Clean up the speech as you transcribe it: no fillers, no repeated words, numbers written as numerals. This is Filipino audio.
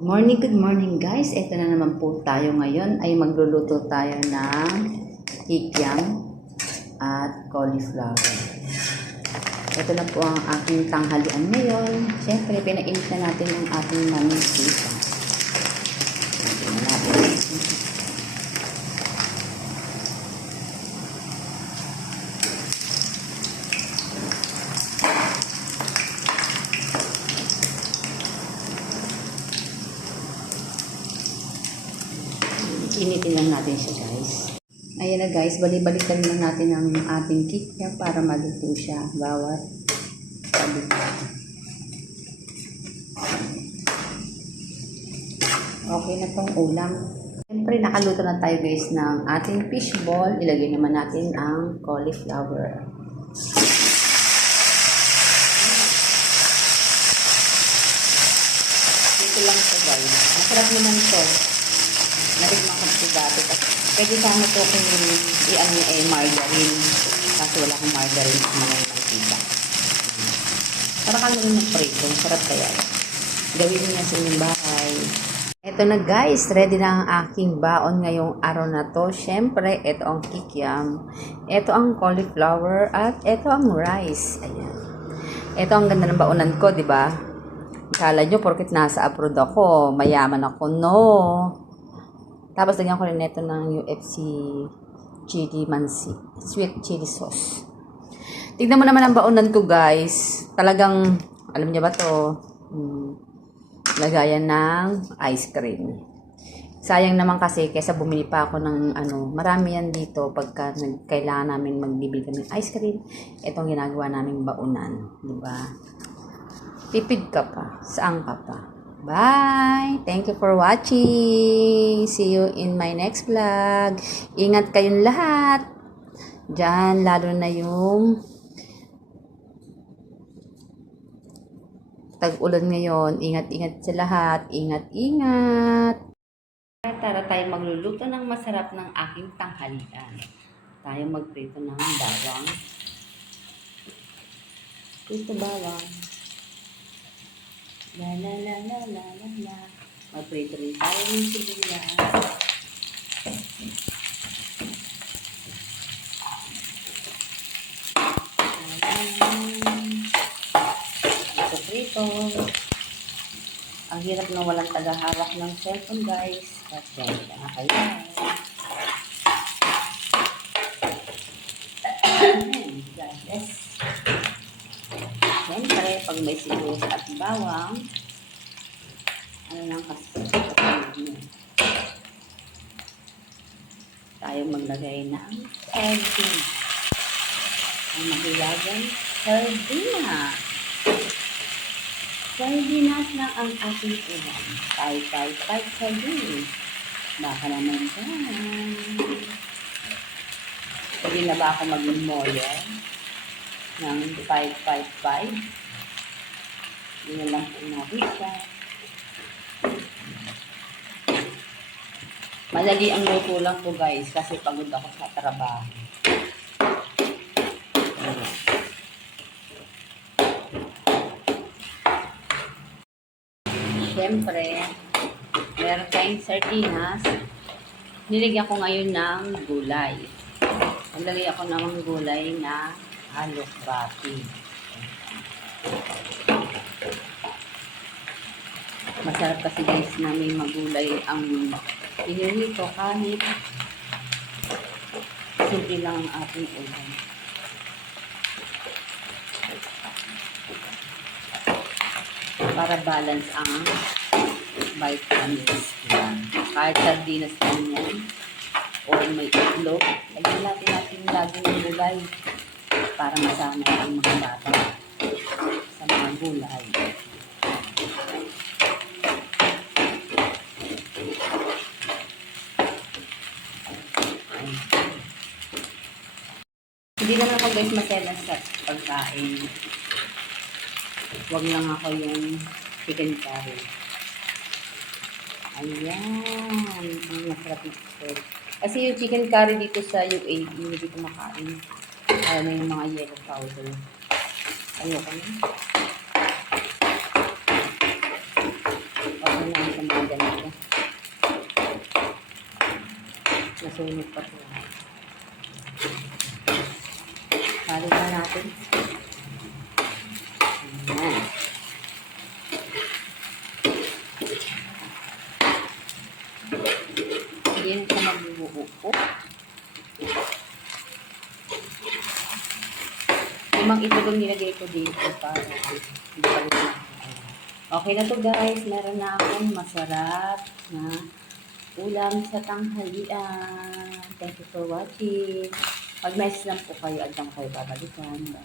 Good morning guys. Ito na naman po tayo ngayon ay magluluto tayo ng kikiam at cauliflower. Ito na po ang aking tanghalian ngayon. Siyempre, pinainit na natin ang ating manisita. Ito na natin. Initin lang natin siya guys. Ayan na guys, balik-balikan lang natin ang ating kikiam para maluto siya bawat balikan. Okay na tong ulam. Siyempre nakaluto na tayo guys ng ating fishball. Ilagay naman natin ang cauliflower. Dito lang ito guys. Masarap naman ito. Natigman ko ito dati. Pwede sana ito kung i-ano margarine. Kasi wala akong margarine sa mga mantika. Para kang gawin ng prito. Sarap kaya. Gawin niya sa inyong bahay. Ito na guys. Ready na ang aking baon ngayong araw na to. Siyempre, ito ang kikiam. Ito ang cauliflower. At ito ang rice. Ayan. Ito ang ganda ng baonan ko, di ba? Kala nyo, porkit nasa abroad ako, mayaman ako. No. Tapos lagyan ko rin nito ng UFC chili mansi. Sweet chili sauce. Tignan mo naman ang baonan ko guys. Talagang, alam niyo ba to? Lagayan ng ice cream. Sayang naman kasi kaysa bumili pa ako ng marami yan dito pagka kailangan namin magbibili kami ng ice cream. Itong ginagawa naming baonan. Diba? Tipid ka pa. Saan ka pa? Bye! Thank you for watching. See you in my next vlog. Ingat kayong lahat. Diyan, lalo na yung tag-ulan ngayon. Ingat-ingat sa lahat. Ingat-ingat. Tara tayo magluluto ng masarap ng aking tanghalian. Tayo magprito ng bawang. Prito bawang. La la la la la la la. Magprito rin tayo ng sibuyas. Prito. Ang hirap na walang tagahawak ng cellphone guys. Kasi nakakaya. Yes. Siyempre, pag may sibuyas at bawang, ano lang kasi, tayo maglagay ng sardine. Ang mahiwagan, sardina. Sardinas lang ang ating ulam. 5 sardine. Baka naman dyan. Pwede na ba ako maging mole? Ng 555. Yun lang po natin siya. Madali ang luto lang po guys kasi pagod ako sa trabaho. Siyempre, meron tayong sardinas. Niligyan ko ngayon ng gulay. Naglagay ako ng gulay na alokbati. Masarap kasi guys na may magulay ang pinilito kahit simple lang ang ating ulam. Para balance ang vitamins. Kahit sardinas lang yan o may itlog, lagyan natin laging ng gulay para masama ang mga bata sa mga gulay. Hindi naman ako guys maselan sa pagkain. Huwag lang ako yung chicken curry. Ayan. Ang masarap ito. Kasi yung chicken curry dito sa UAE, hindi ko makain. Ayaw na yung mga yellow powder. Ayoko na. Okay lang sa mga ganito. Nasunog pa ito. Halo na natin. Ayan. Hindi na magbubuo. Limang ito kung nilagay ko dito para hindi pa rin. Okay na to guys. Meron na akong masarap na ulam sa tanghalian. Thank you for watching. Pag nice lang po kayo at lang kayo babalikan.